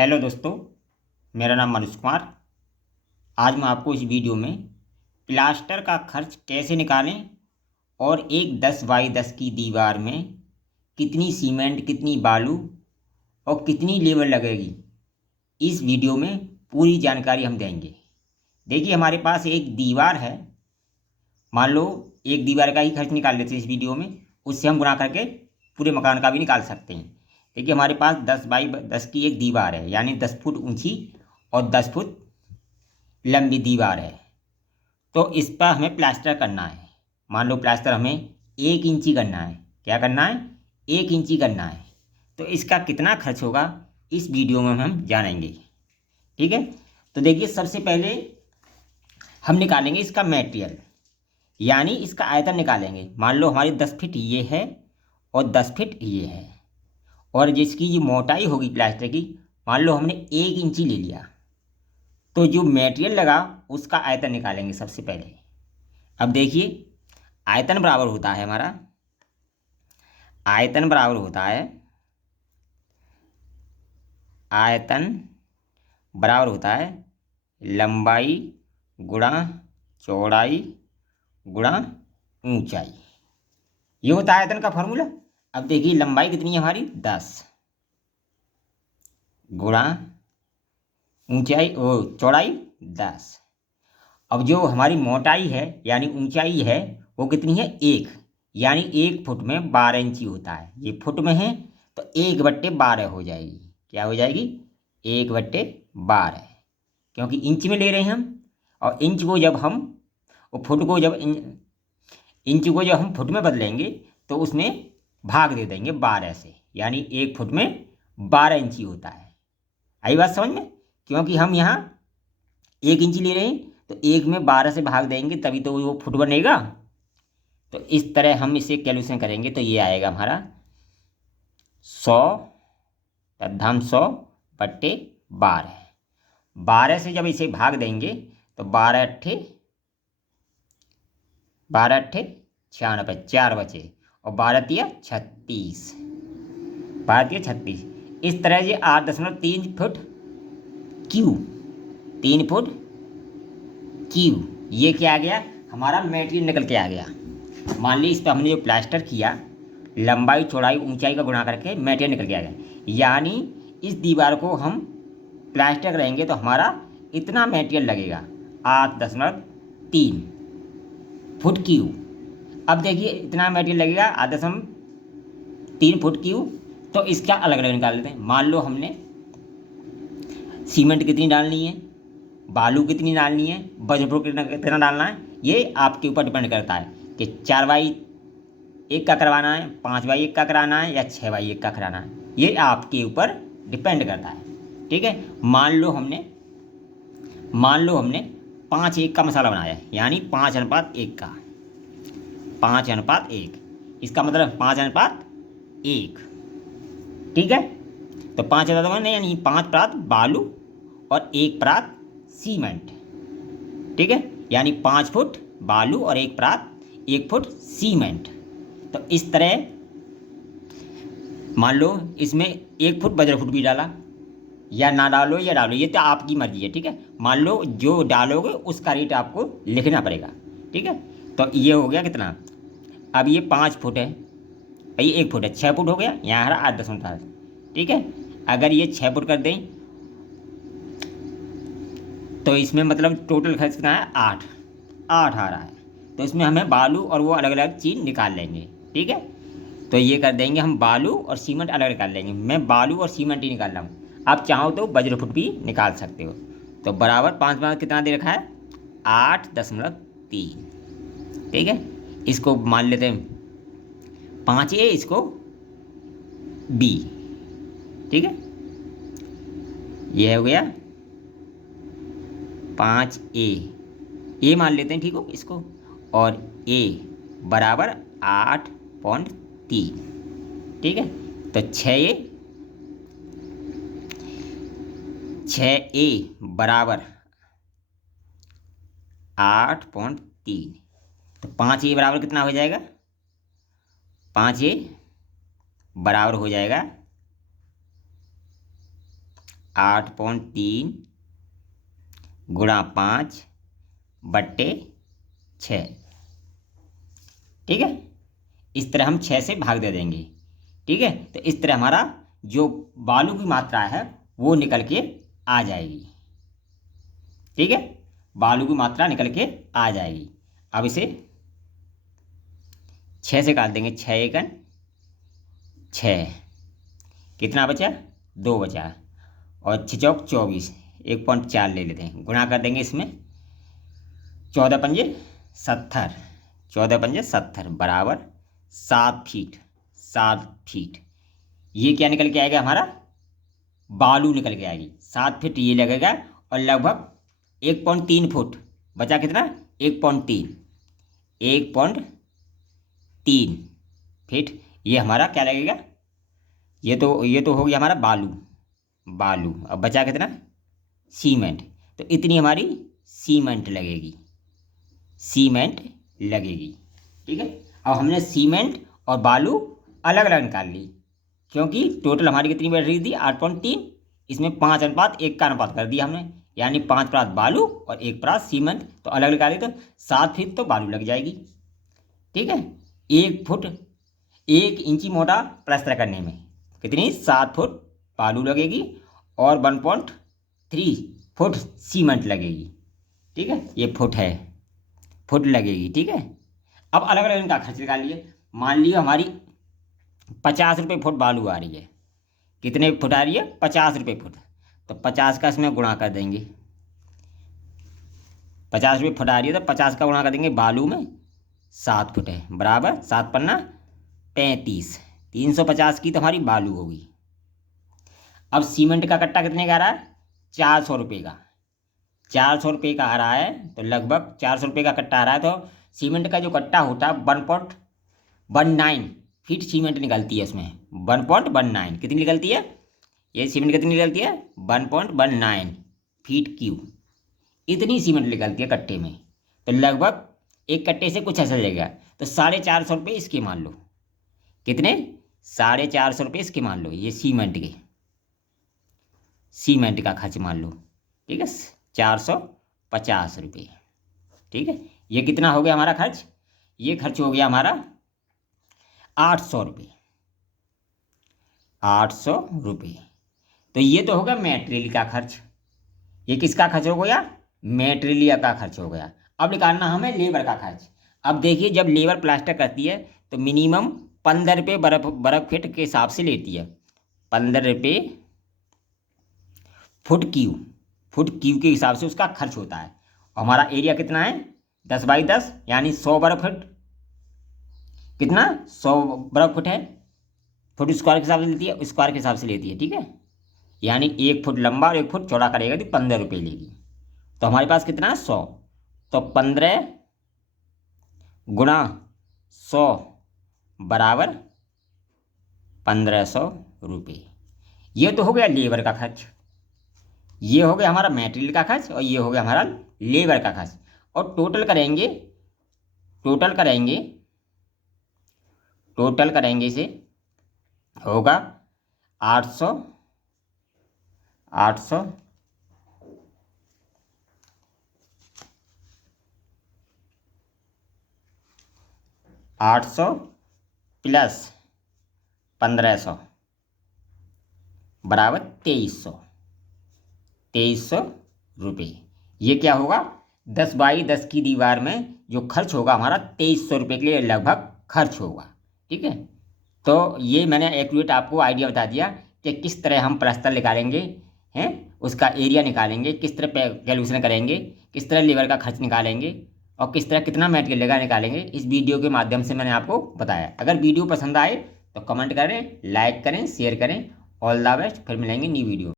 Hello दोस्तों, मेरा नाम मनोज कुमार। आज मैं आपको इस वीडियो में प्लास्टर का खर्च कैसे निकालें और एक 10 बाई 10 की दीवार में कितनी सीमेंट, कितनी बालू और कितनी लेबर लगेगी, इस वीडियो में पूरी जानकारी हम देंगे। देखिए, हमारे पास एक दीवार है। मान लो एक दीवार का ही खर्च निकाल लेते हैं इस वीडियो में, उससे हम गुणा करके पूरे मकान का भी निकाल सकते हैं। देखिए, हमारे पास 10 बाई 10 की एक दीवार है, यानी 10 फुट ऊंची और 10 फुट लंबी दीवार है। तो इस पर हमें प्लास्टर करना है। मान लो प्लास्टर हमें 1 इंची करना है। क्या करना है? 1 इंची करना है। तो इसका कितना खर्च होगा, इस वीडियो में हम जानेंगे। ठीक है। तो देखिए, सबसे पहले हम निकालेंगे इसका मटेरियल, यानी इसका आयतन निकालेंगे। मान लो हमारी 10 फीट ये है और 10 फीट ये है, और जिसकी ये मोटाई होगी प्लास्टर की, मान लो हमने 1 इंची ले लिया, तो जो मटेरियल लगा उसका आयतन निकालेंगे सबसे पहले। अब देखिए, आयतन बराबर होता है हमारा, आयतन बराबर होता है, आयतन बराबर होता है लंबाई गुणा चौड़ाई गुणा ऊंचाई। ये होता है आयतन का फॉर्मूला। अब देखिए, लंबाई कितनी है हमारी? 10 गुणा ऊंचाई ओ चौड़ाई 10। अब जो हमारी मोटाई है यानी ऊंचाई है, वो कितनी है? 1। यानी 1 फुट में 12 इंची होता है। ये फुट में है तो 1/12 हो जाएगी। क्या हो जाएगी? 1/12, क्योंकि इंच में ले रहे हैं हम। और इंच को जब हम वो फुट को जब इंच को जब हम फुट में बदलेंगे तो उसमें भाग दे देंगे 12 से, यानी 1 फुट में 12 इंची होता है। आई बात समझ में? क्योंकि हम यहाँ 1 इंची ले रहे हैं तो 1 में 12 से भाग देंगे, तभी तो वो फुट बनेगा। तो इस तरह हम इसे कैलकुलेशन करेंगे तो ये आएगा हमारा 100 तद्धाम 100/12। 12 से जब इसे भाग देंगे तो 12 अट्ठे 96, 4 बचे, और 12 तिया 36, 12 तिया 36। इस तरह से 8.3 फुट क्यू, 3 फुट क्यू, ये क्या आ गया? हमारा मटेरियल निकल के आ गया। मान ली इस पर हमने जो प्लास्टर किया, लंबाई चौड़ाई ऊंचाई का गुणा करके मटेरियल निकल के आ गया। यानी इस दीवार को हम प्लास्टर करेंगे तो हमारा इतना मटेरियल लगेगा, 8.3 फुट क्यू। अब देखिए, इतना मटेरियल लगेगा 8.3 फुट क्यू। तो इसका अलग अलग निकाल लेते हैं। मान लो हमने सीमेंट कितनी डालनी है, बालू कितनी डालनी है, बजपुर कितना कितना डालना है, ये आपके ऊपर डिपेंड करता है कि 4/1 का करवाना है, 5/1 का कराना है, या 6/1 का कराना है। ये आपके ऊपर डिपेंड करता है। ठीक है। मान लो हमने 5:1 का मसाला बनाया है, यानी 5:1 का, 5:1। इसका मतलब 5:1। ठीक है। तो 5 नहीं, यानी 5 प्रात बालू और 1 प्रात सीमेंट। ठीक है। यानी 5 फुट बालू और 1 प्रात 1 फुट सीमेंट। तो इस तरह मान लो इसमें 1 फुट बजर फुट भी डाला, या ना डालो या डालो, ये तो आपकी मर्जी है। ठीक है। मान लो जो डालोगे उसका रेट आपको लिखना पड़ेगा। ठीक है। तो ये हो गया कितना? अब ये 5 फुट है, ये 1 फुट है, 6 फुट हो गया, यहाँ रहा 8.5। ठीक है। अगर ये 6 फुट कर दें तो इसमें मतलब टोटल खर्च कितना है? 8 आ रहा है। तो इसमें हमें बालू और वो अलग अलग चीज़ निकाल लेंगे। ठीक है। तो ये कर देंगे हम, बालू और सीमेंट अलग निकाल लेंगे। मैं बालू और सीमेंट ही निकाल रहा हूँ, आप चाहो तो वज्र फुट भी निकाल सकते हो। तो बराबर 5 में कितना दे रखा है? 8.3। ठीक है। इसको मान लेते हैं 5A, इसको B। ठीक है। ये हो गया 5A मान लेते हैं, ठीक हो इसको। और A बराबर 8.3। ठीक है। तो 6A बराबर 8.3। तो 5A बराबर कितना हो जाएगा? 5A बराबर हो जाएगा 8.3 गुणा 5/6। ठीक है, इस तरह हम 6 से भाग दे देंगे। ठीक है, तो इस तरह हमारा जो बालू की मात्रा है वो निकल के आ जाएगी। ठीक है, बालू की मात्रा निकल के आ जाएगी। अब इसे 6 से काट देंगे। 6 एकन 6, कितना बचा? 2 बचा। और 6 चौक 24, 1.4 ले लेते हैं, गुणा कर देंगे इसमें। 14 पंजे 70, 14 पंजे 70 बराबर 7 फीट। 7 फीट ये क्या निकल के आएगा? हमारा बालू निकल के आएगी। 7 फीट ये लगेगा और लगभग 1.3 फुट बचा। कितना? 1.3, 1.3 फीट ये हमारा क्या लगेगा? ये तो हो गया हमारा बालू। बालू अब बचा कितना? सीमेंट। तो इतनी हमारी सीमेंट लगेगी। सीमेंट लगेगी। ठीक है, अब हमने सीमेंट और बालू अलग अलग निकाल ली, क्योंकि टोटल हमारी कितनी बैठ रही थी? 8.3। इसमें 5:1 का अनुपात कर दिया हमने, यानी 5 बालू और 1 सीमेंट। तो अलग निकाली तो 7 फीट तो बालू लग जाएगी। ठीक है, 1 फुट 1 इंची मोटा प्लास्टर करने में कितनी? 7 फुट बालू लगेगी और 1.3 फुट सीमेंट लगेगी। ठीक है, ये फुट है, फुट लगेगी। ठीक है, अब अलग अलग इनका खर्च निकाल लिए। मान लीजिए हमारी 50 रुपये फुट बालू आ रही है। कितने फुट आ रही है? 50 रुपये फुट। तो 50 का इसमें गुणा कर देंगे। 50 रुपये फुट आ रही है तो 50 का गुणा कर देंगे बालू में। 7 फुट है बराबर 7 पन्ना 35, 350 की तो हमारी बालू होगी। अब सीमेंट का कट्टा कितने का आ रहा है? 400 रुपये का। 400 रुपये का आ रहा है, तो लगभग 400 रुपये का कट्टा आ रहा है। तो सीमेंट का जो कट्टा होता है 1.19 फीट सीमेंट निकलती है इसमें। 1.19 कितनी निकलती है? ये सीमेंट कितनी निकलती है? 1.19 फीट क्यूब। इतनी सीमेंट निकलती है कट्टे में। तो लगभग एक कट्टे से कुछ ऐसा लगेगा। तो 450 रुपये इसके मान लो। कितने? 450 रुपये इसके मान लो। ये सीमेंट का खर्च मान लो। ठीक है, 450 रुपये। ठीक है, ये कितना हो गया हमारा खर्च? ये खर्च हो गया हमारा 800 रुपये। 800 रुपये। तो ये तो होगा मटेरियल का खर्च। ये किसका खर्च हो गया? मटेरियल का खर्च हो गया। अब निकालना हमें लेबर का खर्च। अब देखिए, जब लेबर प्लास्टर करती है तो मिनिमम 15 रुपये बर्ग फीट के हिसाब से लेती है। 15 रुपये फुट क्यूब के हिसाब से उसका खर्च होता है। और हमारा एरिया कितना है? 10x10 यानी 100 वर्ग फुट। कितना? 100 वर्ग फुट है। फुट स्क्वायर के हिसाब से लेती है, स्क्वायर के हिसाब से लेती है। ठीक है, यानी 1 फुट लंबा और 1 फुट चौड़ा करेगा तो 15 रुपये लेगी। तो हमारे पास कितना है? 100। तो 15 गुणा 100 बराबर 1500 रुपये। ये तो हो गया लेबर का खर्च। ये हो गया हमारा मटेरियल का खर्च और ये हो गया हमारा लेबर का खर्च। और टोटल करेंगे इसे, होगा 800 प्लस 1500 बराबर 2300 रुपये। ये क्या होगा? 10x10 की दीवार में जो खर्च होगा हमारा 2300 रुपये के लिए लगभग खर्च होगा। ठीक है, तो ये मैंने एक्यूरेट आपको आइडिया बता दिया कि किस तरह हम प्लास्टर निकालेंगे हैं, उसका एरिया निकालेंगे, किस तरह कैलकुलेशन करेंगे, किस तरह लेबर का खर्च निकालेंगे और किस तरह कितना मटेरियल लगा निकालेंगे। इस वीडियो के माध्यम से मैंने आपको बताया। अगर वीडियो पसंद आए तो कमेंट करें, लाइक करें, शेयर करें। All the best. फिर मिलेंगे न्यू वीडियो।